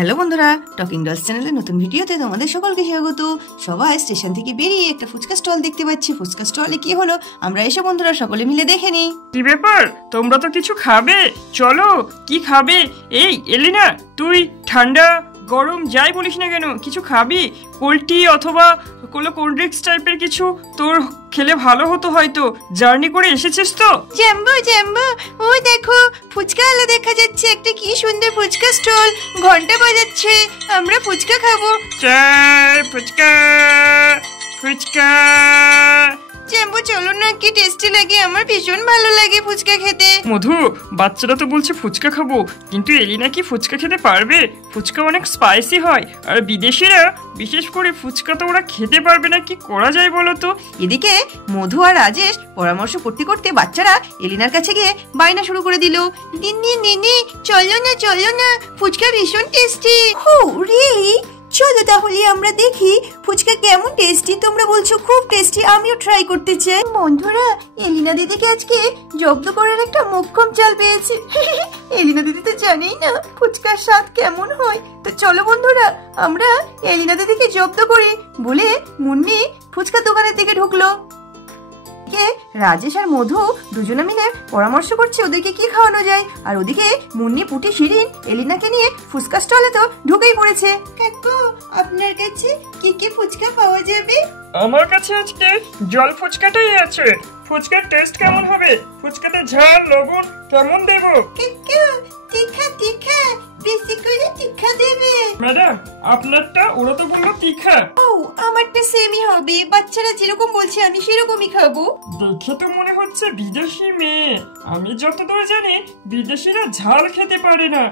Hello বন্ধুরা, talking dolls চ্যানেলের নতুন ভিডিওতে তোমাদের সকলকে স্বাগত। সবাই স্টেশন থেকে বেরিয়ে একটা ফুচকা স্টল দেখতে পাচ্ছি। ফুচকা স্টলে কি হলো আমরা এসে বন্ধুরা সকলে মিলে দেখে নিই। কি ব্যাপার, তোমরা তো কিছু খাবে? চলো, কি খাবে? এই এলিনা, তুই ঠান্ডা গরম যাই বলিস না কেন, কিছু খাবি? পোল্ট্রি অথবা কোনো কোল্ড ড্রিঙ্কস টাইপের কিছু তোর খেলে ভালো হতো, হয়তো জার্নি করে এসেছিস তো। জ্যাম্বো জ্যাম্বো, ওই দেখো ফুচকা আলা দেখা যাচ্ছে, একটা কি সুন্দর ফুচকা স্টল, ঘন্টা বাজাচ্ছে, আমরা ফুচকা খাবো। চাই ফুচকা ফুচকা। জ্যাম্বো চলো না, কি টেস্টি লাগে, আমার ভীষণ ভালো লাগে ফুচকা খেতে। মধু, বাচ্চারা তো বলছে ফুচকা খাবো, কিন্তু এলিনা কি ফুচকা খেতে পারবে? ফুচকা অনেক স্পাইসি হয়, আর বিদেশিরা বিশেষ করে ফুচকা তো ওরা খেতে পারবে না। কি করা যায় বলো তো? এদিকে মধু আর রাজেশ পরামর্শ করতে করতে বাচ্চারা এলিনার কাছে গিয়ে বায়না শুরু করে দিল, দিদি দিদি চলো না ফুচকা ভীষণ টেস্টি। ও রিয়েলি? চলো তাহলে আমরা দেখি ফুচকা কেমন টেস্টি। তোমরা বলছো খুব টেস্টি, আমিও ট্রাই করতে চাই। বন্ধুরা, এলিনা দিদিকে আজকে জব্দ করার একটা মোক্ষম চাল পেয়েছি। এলিনা দিদি তো জানেই না ফুচকার স্বাদ কেমন হয়। তো চলো বন্ধুরা, আমরা এলিনা দিদিকে জব্দ করি বলে মুন্নি ফুচকা দোকানের দিকে ঢুকলো। রাজেশ আর মধু দুজনে মিলে পরামর্শ করছে ওদেরকে কি খাওয়ানো যায়, আর ওদিকে মুন্নি পুটি শিরিন এলিনাকে নিয়ে ফুচকা স্টলে তো ঢুকেই পড়েছে। কাকু, আপনার কাছে কি কি ফুচকা পাওয়া যাবে? আমার কাছে আজকে জল ফুচকাটাই আছে। ফুচকার টেস্ট কেমন হবে? ফুচকাতে ঝাল লবণ কেমন দেব? কাকু, তীখা তীখা, বেশি করে তীখা দেবে। ম্যাডাম, আপনারটা ওরা তো বললো তীখা। ও, আমারটা সেমই হবে, বাচ্চারা যেরকম বলছে আমি সেরকমই খাবো। দেখে তো মনে হচ্ছে বিদেশি মেয়ে। আমি যতদূর জানি বিদেশিরা ঝাল খেতে পারে না।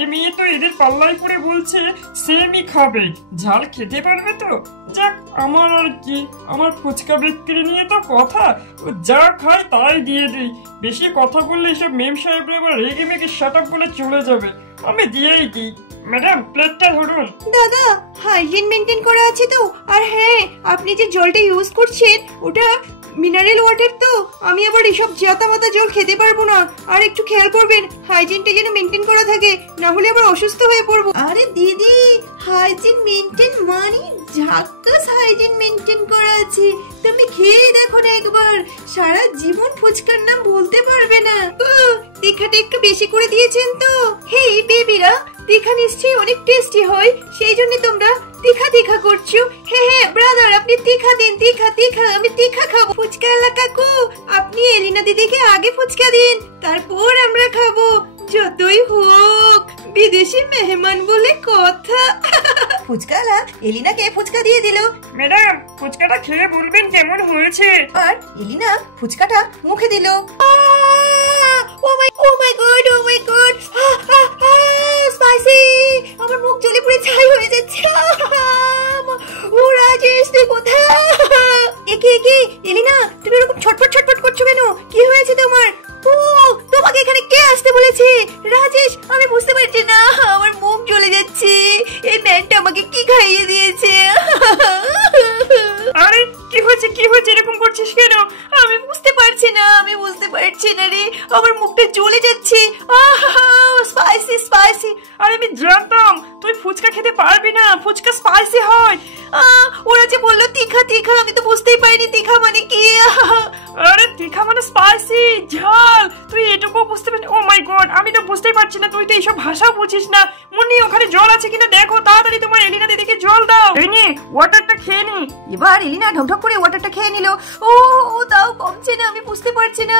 এ মেয়ে তো এদের পাল্লায় পড়ে বলছে সেমই খাবে, ঝাল খেতে পারবে তো। যাক, আমার আর কি, আমার ফুচকা বিক্রি নিয়ে তো কথা, ও যা খায় তাই দিয়ে দিই। বেশি কথা বললে এসব মেম সাহেবরা আবার রেগে মেগে শাট আপ বলে চলে যাবে, আমি দিয়েই দিই। ম্যাডাম, প্লেটটা ধরুন। দাদা, হাইজিন মেনটেন করা আছে তো? আর হ্যাঁ, আপনি যে জলটা ইউজ করছেন ওটা মিনারেল ওয়াটার তো, আমি আবার এসব জাতা মাতা জল খেতে পারবো না। আর একটু খেয়াল করবেন হাইজিনটা যেন মেনটেন করা থাকে, না হলে আবার অসুস্থ হয়ে পড়বো। আরে দিদি, হাইজিন মেনটেন মানে ঝাক্কাস হাইজিন মেনটেন করা আছে। তুমি খেয়ে দেখো না একবার, সারা জীবন ফুচকার নাম বলতে পারবে না। তীখাটা একটু বেশি করে দিয়েছেন তো। হেই বেবিরা, তীখা নিশ্চয়ই অনেক টেস্টি হয়, সেই জন্য তোমরা তীখা তীখা করছো। হ্যাঁ ব্রাদার, আপনি তীখা দিন, তীখা তীখা, আমি তীখা খাবো। ফুচকা আলা কাকু, আপনি এলিনা দিদিকে আগে ফুচকা দিন, তারপর আমরা খাবো। যতই হোক বিদেশি মেহমান বলে কথা। ফুচকা আলা এলিনাকে ফুচকা দিয়ে দিল। ম্যাডাম, ফুচকাটা খেয়ে বলবেন কেমন হয়েছে। আর এলিনা ফুচকাটা মুখে দিল। ও মাই গড, ও মাই গড, স্পাইসি! আমার মুখ জ্বলে পুড়ে ছাই হয়ে যাচ্ছে। ও রাজেশ, তুই কোথায়? একে একে এলিনা, তুমি এরকম ছটফট ছটফট করছো কেন? কি হয়েছে তোমার? ও, তোমাকে এখানে কে আসতে বলেছে? রাজেশ, আমি বুঝতে পারছি না, আমার মুখ জ্বলে যাচ্ছে। এই ম্যানটা আমাকে কি খাইয়ে দিয়েছে? আরে কি হয়েছে, কি হয়েছে, এরকম করছিস কেন? আমি বুঝতে পারছি না রে, আমার মুখটা জ্বলে যাচ্ছে। Spicy spicy. আরে আমি জানতাম তুই ফুচকা খেতে পারবি না, ফুচকা স্পাইসি হয়। ওরা যে বললো তীখা তীখা, আমি তো বুঝতেই পারিনি তীখা মানে কি। আরে তীখা মানে স্পাইসি, ঝাল, তুই এটুকু বুঝতে পারছিস? ও মাই গড, আমি তো বুঝতেই পারছি না, তুই তো এইসব ভাষা বুঝিস না। মুন্নি, ওখানে জল আছে কিনা দেখো, তাড়াতাড়ি তোমার এলিনা দিদিকে জল দাও। এই নে, ওয়াটারটা খেয়ে নি। এবার এলিনা ঢকঢক করে ওয়াটারটা খেয়ে নিল। ও তাও কমছে না, আমি বুঝতে পারছি না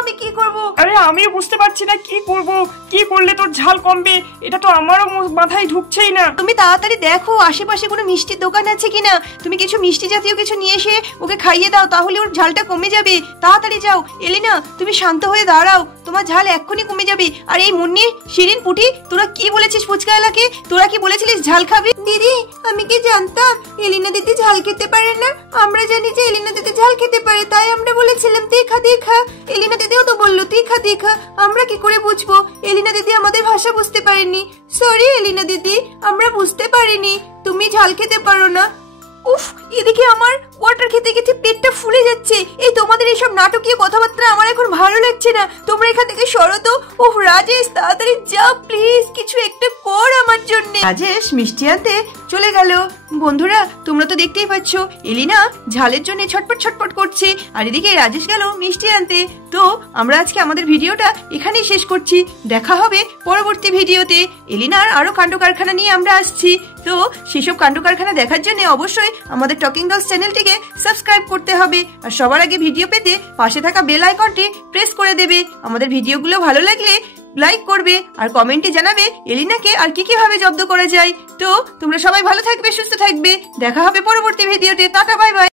আমি কি করব। আরে আমিও বুঝতে পারছি না কি করব, কি করলে তোর ঝাল কমবে, এটা তো আমারও মাথায় ঢুকছেই না। তুমি তাড়াতাড়ি দেখো আশেপাশে কোনো মিষ্টির দোকান আছে কিনা, তুমি কিছু মিষ্টি জাতীয় কিছু নিয়ে এসে ওকে খাইয়ে দাও, তাহলে ওর ঝালটা কমে যাবে। তাড়াতাড়ি যাও এলিনা, তুমি শান্ত হয়ে দাঁড়াও, তোমার ঝাল এক্ষুনি কমে যাবে। আর এই মুন্নি, শিরিন, পুটি, তোরা কি বলেছিস ফুচকাওয়ালাকে? তোরা কি বলেছিলিস ঝাল খাবি? দিদি, আমি কি জানতাম এলিনা দিদি ঝাল খেতে পারে না? আমরা জানি যে এলিনা দিদি ঝাল খেতে পারে, তাই আমরা বলেছিলাম তীখা তীখা। এলিনা দিদিও তো বললো তীখা তীখা, আমরা কি করে বুঝবো? এলিনা দিদি আমাদের ভাষা বুঝতে পারেনি। সরি এলিনা দিদি, আমরা বুঝতে পারিনি তুমি ঝাল খেতে পারো না। উফ, এদিকে আমার ওয়াটার খেতে খেতে পেটটা ফুলে যাচ্ছে। এই তোমাদের এইসব নাটকীয় কথাবার্তা আমার এখন ভালো লাগছে না। তোমরা এখান থেকে সরো তো। উফ রাজেশ, তাড়াতাড়ি যা প্লিজ, কিছু একটা কর আমার জন্য। রাজেশ মিষ্টি আনতে চলে গেল। বন্ধুরা, তোমরা তো দেখতেই পাচ্ছ এলিনা ঝালের জন্য ছটপট ছটপট করছে, আর এদিকে রাজেশ গেল মিষ্টি আনতে। তো আমরা আজকে আমাদের ভিডিওটা এখানেই শেষ করছি। দেখা হবে পরবর্তী ভিডিওতে। এলিনার আরো কাণ্ড কারখানা নিয়ে আমরা আসছি। তো সেসব কাণ্ড কারখানা দেখার জন্য অবশ্যই আমাদের টকিং ডলস চ্যানেলটিকে সাবস্ক্রাইব করতে হবে, আর সবার আগে ভিডিও পেতে পাশে থাকা বেল আইকনটি প্রেস করে দেবে। আমাদের ভিডিওগুলো ভালো লাগলে লাইক করবে আর কমেন্টে জানাবে এলিনাকে আর কি কিভাবে জব্দ করা যায়। তো তোমরা সবাই ভালো থাকবে, সুস্থ থাকবে। দেখা হবে পরবর্তী ভিডিওতে। Tata, bye bye.